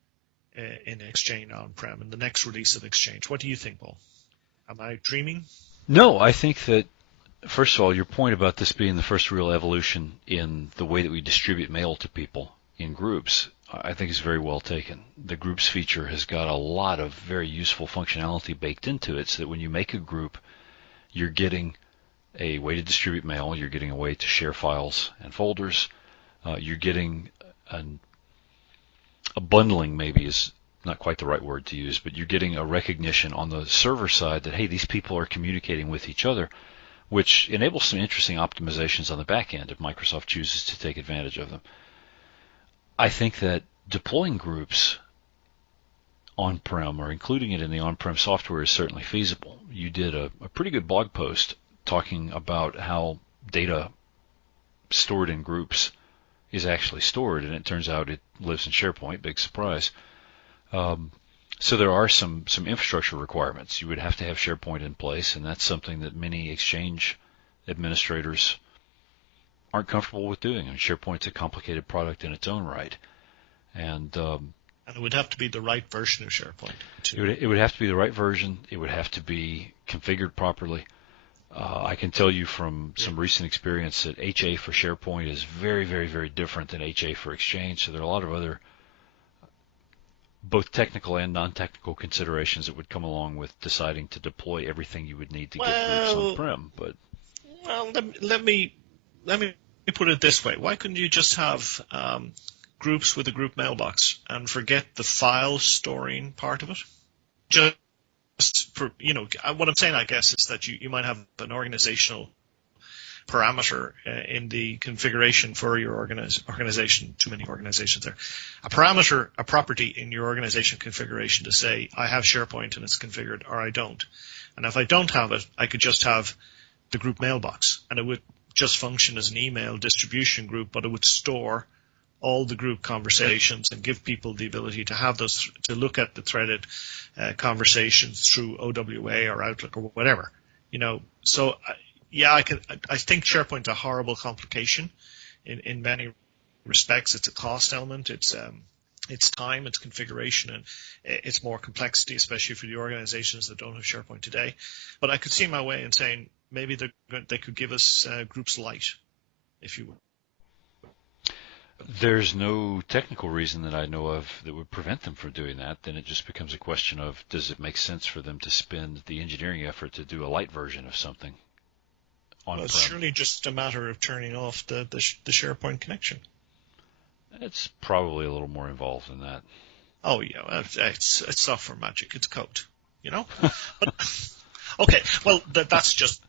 in Exchange on-prem, in the next release of Exchange. What do you think, Paul? Am I dreaming? No, I think that, first of all, your point about this being the first real evolution in the way that we distribute mail to people in groups, I think is very well taken. The groups feature has got a lot of very useful functionality baked into it, so that when you make a group, you're getting a way to distribute mail, you're getting a way to share files and folders, You're getting a bundling, maybe is not quite the right word to use, but you're getting a recognition on the server side that, hey, these people are communicating with each other, which enables some interesting optimizations on the back end if Microsoft chooses to take advantage of them. I think that deploying groups on-prem or including it in the on-prem software is certainly feasible. You did a pretty good blog post talking about how data stored in groups is actually stored, and it turns out it lives in SharePoint. Big surprise. So there are some infrastructure requirements. You would have to have SharePoint in place, and that's something that many Exchange administrators aren't comfortable with doing. I mean, SharePoint's a complicated product in its own right, and it would have to be the right version of SharePoint, too. It would have to be the right version. It would have to be configured properly. I can tell you from some recent experience that HA for SharePoint is very, very, very different than HA for Exchange. So there are a lot of other both technical and non-technical considerations that would come along with deciding to deploy everything you would need to get groups on-prem. But let me put it this way: why couldn't you just have groups with a group mailbox and forget the file storing part of it? Just for, what I'm saying, I guess, is that you might have an organizational parameter in the configuration for your organization. Too many organizations there. A parameter, a property in your organization configuration to say, I have SharePoint and it's configured, or I don't. And if I don't have it, I could just have the group mailbox, and it would just function as an email distribution group, but it would store all the group conversations and give people the ability to have those, to look at the threaded conversations through OWA or Outlook or whatever. So yeah, I think SharePoint's a horrible complication in many respects. It's a cost element. It's time, it's configuration, and it's more complexity, especially for the organizations that don't have SharePoint today. But I could see my way in saying maybe they could give us groups light, if you will. There's no technical reason that I know of that would prevent them from doing that. Then it just becomes a question of, does it make sense for them to spend the engineering effort to do a light version of something on-prem? Well, it's surely just a matter of turning off the SharePoint connection. It's probably a little more involved than that. Oh yeah, it's software magic. It's code, But, okay, well that's just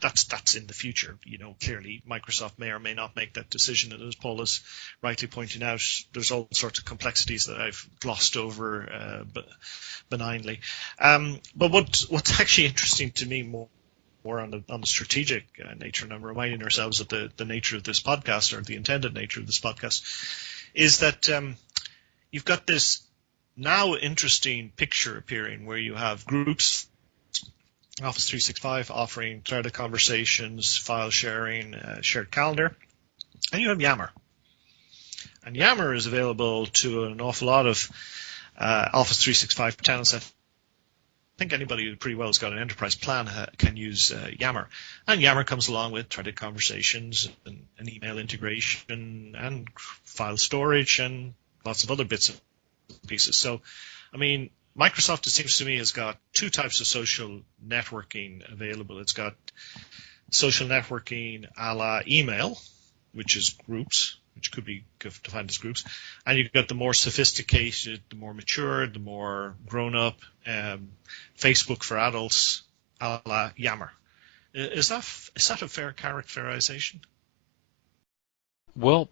that's in the future. Clearly Microsoft may or may not make that decision, and as Paul is rightly pointing out, there's all sorts of complexities that I've glossed over benignly. But what's actually interesting to me more on the strategic nature, and I'm reminding ourselves of the nature of this podcast, or the intended nature of this podcast, is that you've got this now interesting picture appearing where you have groups, Office 365 offering threaded conversations, file sharing, shared calendar, and you have Yammer. And Yammer is available to an awful lot of Office 365 tenants. I think anybody who pretty well has got an enterprise plan can use Yammer. And Yammer comes along with threaded conversations and an email integration and file storage and lots of other bits and pieces. So, I mean, Microsoft, it seems to me, has got two types of social networking available. It's got social networking a la email, which is groups, which could be defined as groups, and you've got the more sophisticated, the more mature, the more grown-up Facebook for adults, a la Yammer. Is that a fair characterization? Well,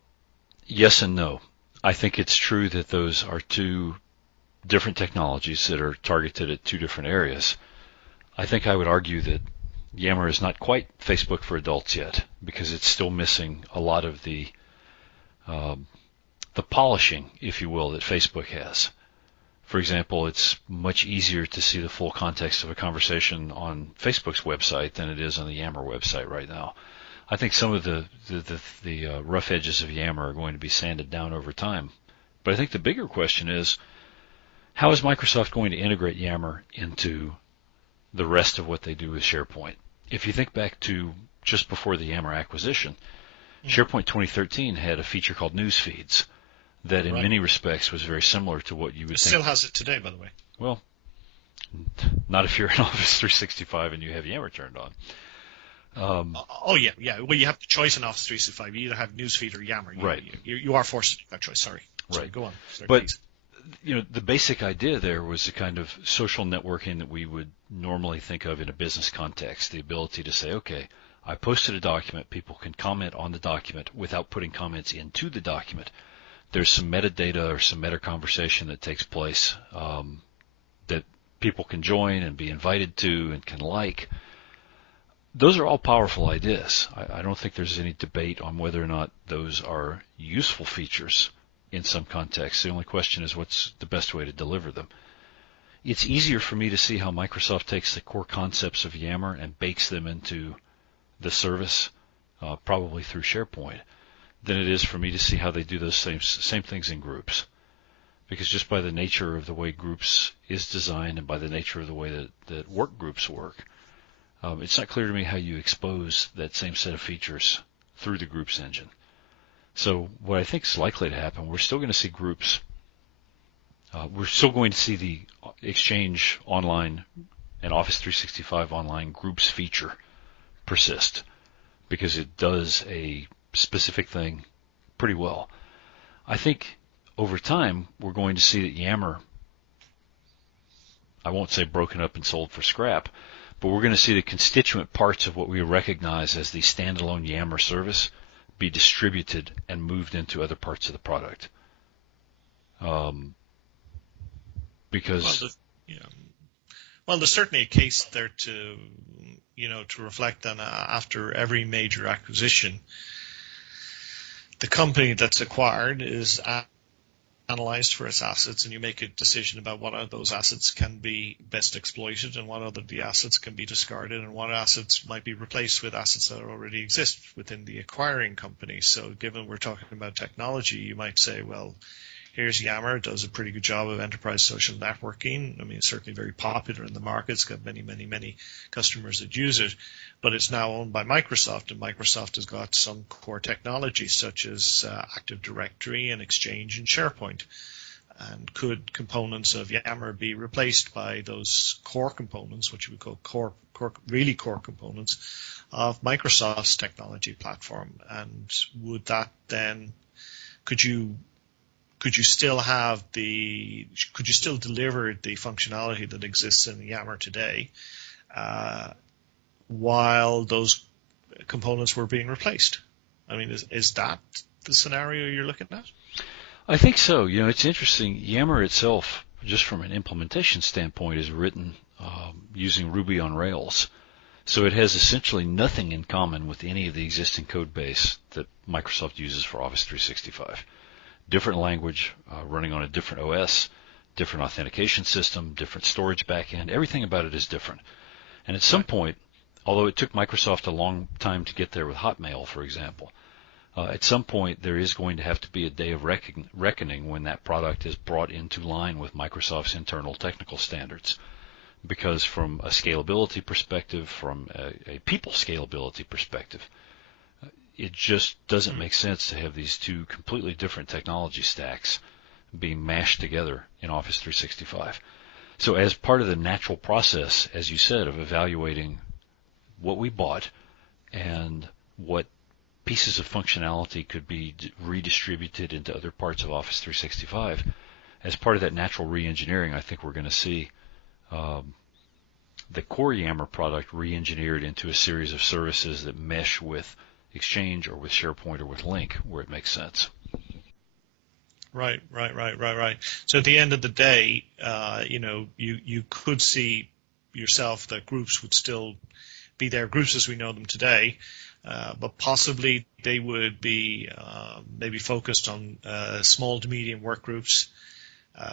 yes and no. I think it's true that those are two different technologies that are targeted at two different areas. I think I would argue that Yammer is not quite Facebook for adults yet, because it's still missing a lot of the polishing, if you will, that Facebook has. For example, it's much easier to see the full context of a conversation on Facebook's website than it is on the Yammer website right now. I think some of the rough edges of Yammer are going to be sanded down over time. But I think the bigger question is, how is Microsoft going to integrate Yammer into the rest of what they do with SharePoint? If you think back to just before the Yammer acquisition, SharePoint 2013 had a feature called News Feeds that in many respects was very similar to what you would think. It still has it today, by the way. Well, not if you're in Office 365 and you have Yammer turned on. Oh yeah. Well, you have the choice in Office 365. You either have Newsfeed or Yammer. Right. You are forced to make that choice. Sorry, Right. go on. But Please. the basic idea there was the kind of social networking that we would normally think of in a business context. The ability to say, okay, I posted a document. People can comment on the document without putting comments into the document. There's some metadata or some meta conversation that takes place that people can join and be invited to and can like. Those are all powerful ideas. I don't think there's any debate on whether or not those are useful features in some contexts. The only question is what's the best way to deliver them. It's easier for me to see how Microsoft takes the core concepts of Yammer and bakes them into the service, probably through SharePoint, than it is for me to see how they do those same things in groups. Because just by the nature of the way groups is designed and by the nature of the way that work groups work, it's not clear to me how you expose that same set of features through the groups engine. So what I think is likely to happen, we're still going to see groups. We're still going to see the Exchange Online and Office 365 Online groups feature persist because it does a specific thing pretty well. I think over time we're going to see that Yammer, I won't say broken up and sold for scrap, but we're going to see the constituent parts of what we recognize as the standalone Yammer service be distributed and moved into other parts of the product. Because well, there's certainly a case there to reflect on after every major acquisition, the company that's acquired is analyzed for its assets, and you make a decision about what of those assets can be best exploited and what other the assets can be discarded and what assets might be replaced with assets that already exist within the acquiring company. So given we're talking about technology, you might say, well, here's Yammer. It does a pretty good job of enterprise social networking. I mean, it's certainly very popular in the market. It's got many customers that use it, but it's now owned by Microsoft, and Microsoft has got some core technologies such as Active Directory and Exchange and SharePoint. And could components of Yammer be replaced by those core components, which we call really core components of Microsoft's technology platform? And would that then, could you still deliver the functionality that exists in Yammer today while those components were being replaced? I mean, is that the scenario you're looking at? I think so. It's interesting. Yammer itself, just from an implementation standpoint, is written using Ruby on Rails. So it has essentially nothing in common with any of the existing code base that Microsoft uses for Office 365. Different language, running on a different OS, different authentication system, different storage backend. Everything about it is different. And at some point, although it took Microsoft a long time to get there with Hotmail, for example, at some point there is going to have to be a day of reckoning when that product is brought into line with Microsoft's internal technical standards. Because from a scalability perspective, from a people scalability perspective, it just doesn't make sense to have these two completely different technology stacks being mashed together in Office 365. So as part of the natural process, as you said, of evaluating what we bought and what pieces of functionality could be redistributed into other parts of Office 365, as part of that natural re-engineering, I think we're going to see the core Yammer product re-engineered into a series of services that mesh with Exchange or with SharePoint or with Link where it makes sense. Right. So at the end of the day, you could see yourself that groups would still be there, groups as we know them today, but possibly they would be maybe focused on small to medium work groups,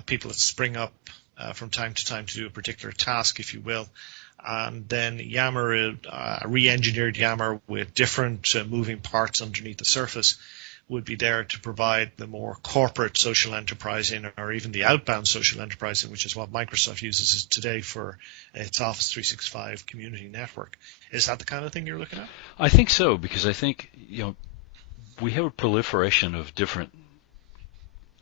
people that spring up from time to time to do a particular task, if you will. And then Yammer, re-engineered Yammer with different moving parts underneath the surface, would be there to provide the more corporate social enterprising or even the outbound social enterprising, which is what Microsoft uses today for its Office 365 community network. Is that the kind of thing you're looking at? I think so, because I think we have a proliferation of different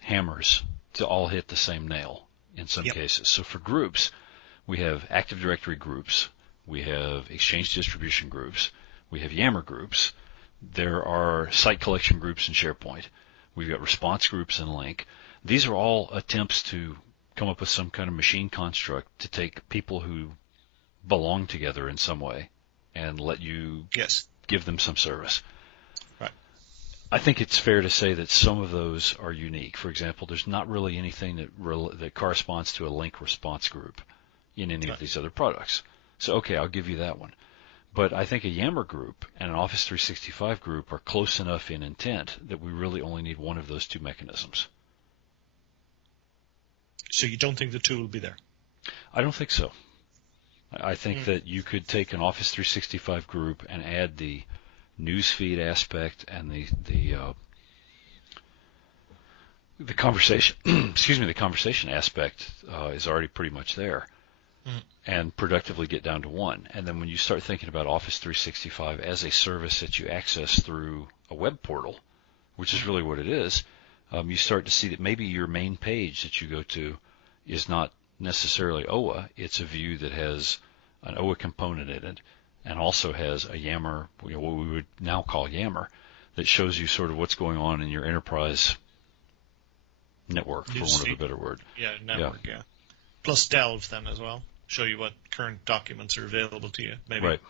hammers to all hit the same nail in some cases. So for groups, we have Active Directory groups, we have Exchange distribution groups, We have Yammer groups. There are site collection groups in SharePoint. We've got response groups in Link. These are all attempts to come up with some kind of machine construct to take people who belong together in some way and let you give them some service. Right. I think it's fair to say that some of those are unique. For example, there's not really anything that corresponds to a Link response group in any of these other products. So, okay, I'll give you that one. But I think a Yammer group and an Office 365 group are close enough in intent that we really only need one of those two mechanisms. So you don't think the two will be there? I don't think so. I think that you could take an Office 365 group and add the newsfeed aspect and the conversation. Excuse me, the conversation aspect is already pretty much there. And productively get down to one. And then when you start thinking about Office 365 as a service that you access through a web portal, which is really what it is, you start to see that maybe your main page that you go to is not necessarily OA. It's a view that has an OA component in it and also has a Yammer, what we would now call Yammer, that shows you sort of what's going on in your enterprise network, for want of a better word. Yeah, network, yeah. Plus Delve then as well. Show you what current documents are available to you, maybe. Right.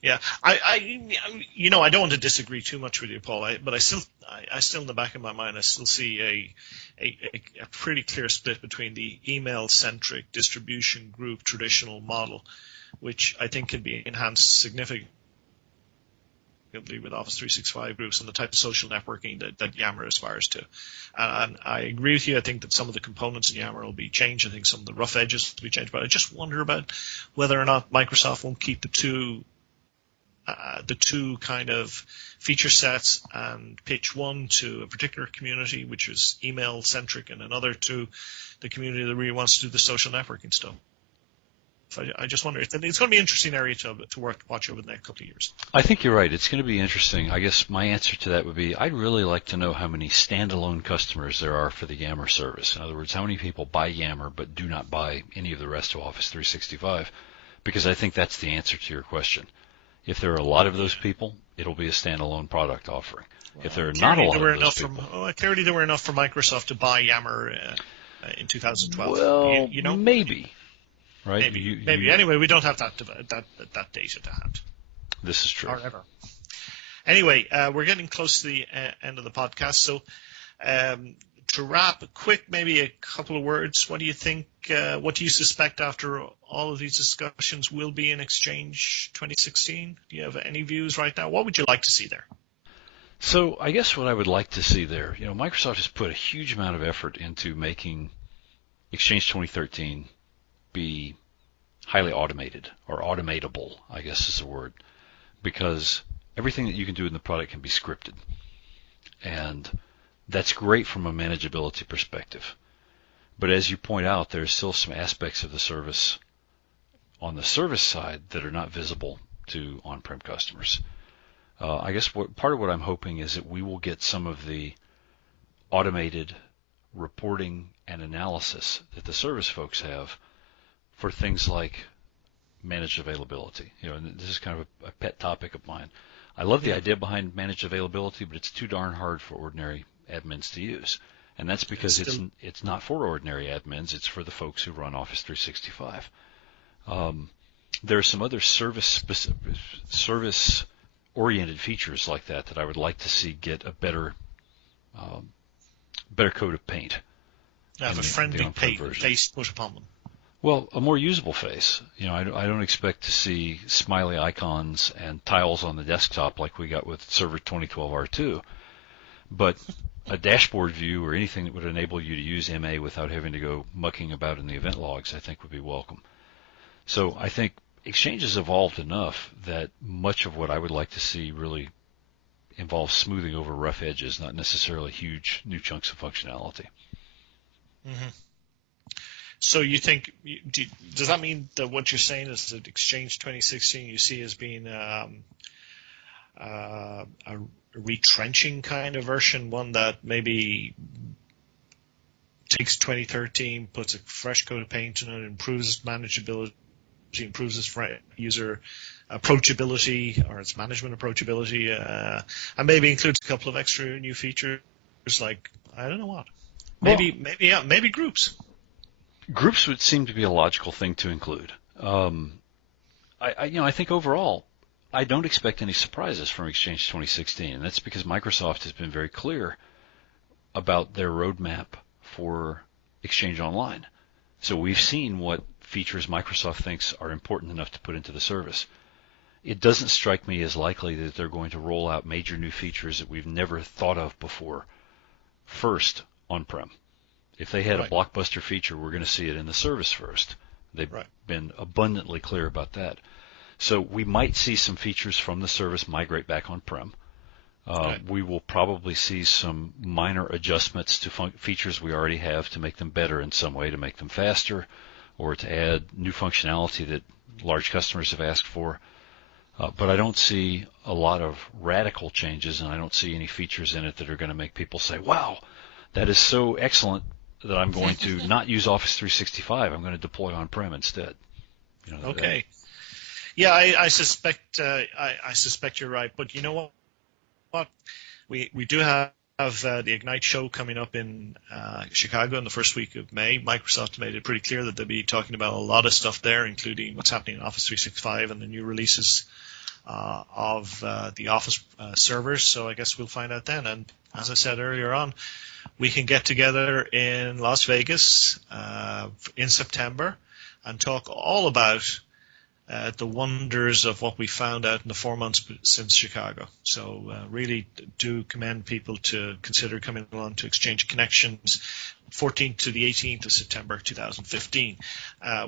Yeah, I don't want to disagree too much with you, Paul, but I still in the back of my mind, I still see a pretty clear split between the email-centric distribution group traditional model, which I think can be enhanced significantly with Office 365 groups and the type of social networking that Yammer aspires to. And I agree with you. I think that some of the components in Yammer will be changed. I think some of the rough edges will be changed. But I just wonder about whether or not Microsoft won't keep the two kind of feature sets and pitch one to a particular community, which is email-centric, and another to the community that really wants to do the social networking stuff. So I just wonder. It's going to be an interesting area to watch over the next couple of years. I think you're right. It's going to be interesting. I guess my answer to that would be I'd really like to know how many standalone customers there are for the Yammer service. In other words, how many people buy Yammer but do not buy any of the rest of Office 365, because I think that's the answer to your question. If there are a lot of those people, it'll be a standalone product offering. Well, if there are not a lot of those people... Clearly there were enough for Microsoft to buy Yammer in 2012. Well, you know? Maybe. Right? Maybe. Anyway, we don't have that data to hand. This is true. Or ever. Anyway, we're getting close to the end of the podcast. So to wrap, maybe a couple of words. What do you think, what do you suspect after all of these discussions will be in Exchange 2016? Do you have any views right now? What would you like to see there? So I guess what I would like to see there, Microsoft has put a huge amount of effort into making Exchange 2013 be highly automated, or automatable, I guess is the word, because everything that you can do in the product can be scripted. And that's great from a manageability perspective. But as you point out, there's still some aspects of the service on the service side that are not visible to on-prem customers. I guess part of what I'm hoping is that we will get some of the automated reporting and analysis that the service folks have for things like managed availability. And this is kind of a pet topic of mine. I love the idea behind managed availability, but it's too darn hard for ordinary admins to use. And that's because it's not for ordinary admins, it's for the folks who run Office 365. There are some other service-oriented features like that I would like to see get a better coat of paint. Have a friendly face put upon them. Well, a more usable face. I don't expect to see smiley icons and tiles on the desktop like we got with Server 2012 R2, but a dashboard view or anything that would enable you to use MA without having to go mucking about in the event logs, I think would be welcome. So I think Exchange has evolved enough that much of what I would like to see really involves smoothing over rough edges, not necessarily huge new chunks of functionality. Mm-hmm. So you think, does that mean that what you're saying is that Exchange 2016 you see as being a retrenching kind of version, one that maybe takes 2013, puts a fresh coat of paint on it, improves its manageability, improves its user approachability or its management approachability, and maybe includes a couple of extra new features like, I don't know what. Maybe groups. Groups would seem to be a logical thing to include. I think overall, I don't expect any surprises from Exchange 2016, and that's because Microsoft has been very clear about their roadmap for Exchange Online. So we've seen what features Microsoft thinks are important enough to put into the service. It doesn't strike me as likely that they're going to roll out major new features that we've never thought of before first on-prem. If they had a blockbuster feature, we're going to see it in the service first. They've been abundantly clear about that. So we might see some features from the service migrate back on-prem. We will probably see some minor adjustments to features we already have to make them better in some way, to make them faster, or to add new functionality that large customers have asked for. But I don't see a lot of radical changes, and I don't see any features in it that are going to make people say, wow, that is so excellent that I'm going to not use Office 365. I'm going to deploy on-prem instead. Okay. Yeah, I suspect you're right. But you know what? We do have the Ignite show coming up in Chicago in the first week of May. Microsoft made it pretty clear that they'll be talking about a lot of stuff there, including what's happening in Office 365 and the new releases of the Office servers. So I guess we'll find out then. And as I said earlier on, we can get together in Las Vegas in September and talk all about the wonders of what we found out in the 4 months since Chicago. So really do commend people to consider coming along to Exchange Connections 14th to the 18th of September 2015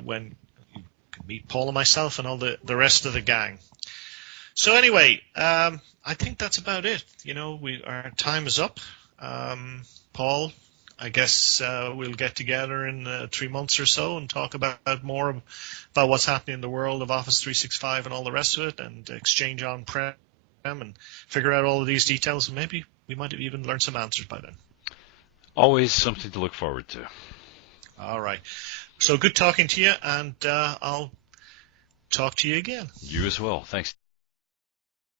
when you can meet Paul and myself and all the rest of the gang. So anyway, I think that's about it. Our time is up. Paul, I guess we'll get together in 3 months or so and talk about more about what's happening in the world of Office 365 and all the rest of it, and Exchange on-prem, and figure out all of these details, and maybe we might have even learned some answers by then. Always something to look forward to. All right. So good talking to you, and I'll talk to you again. You as well. Thanks.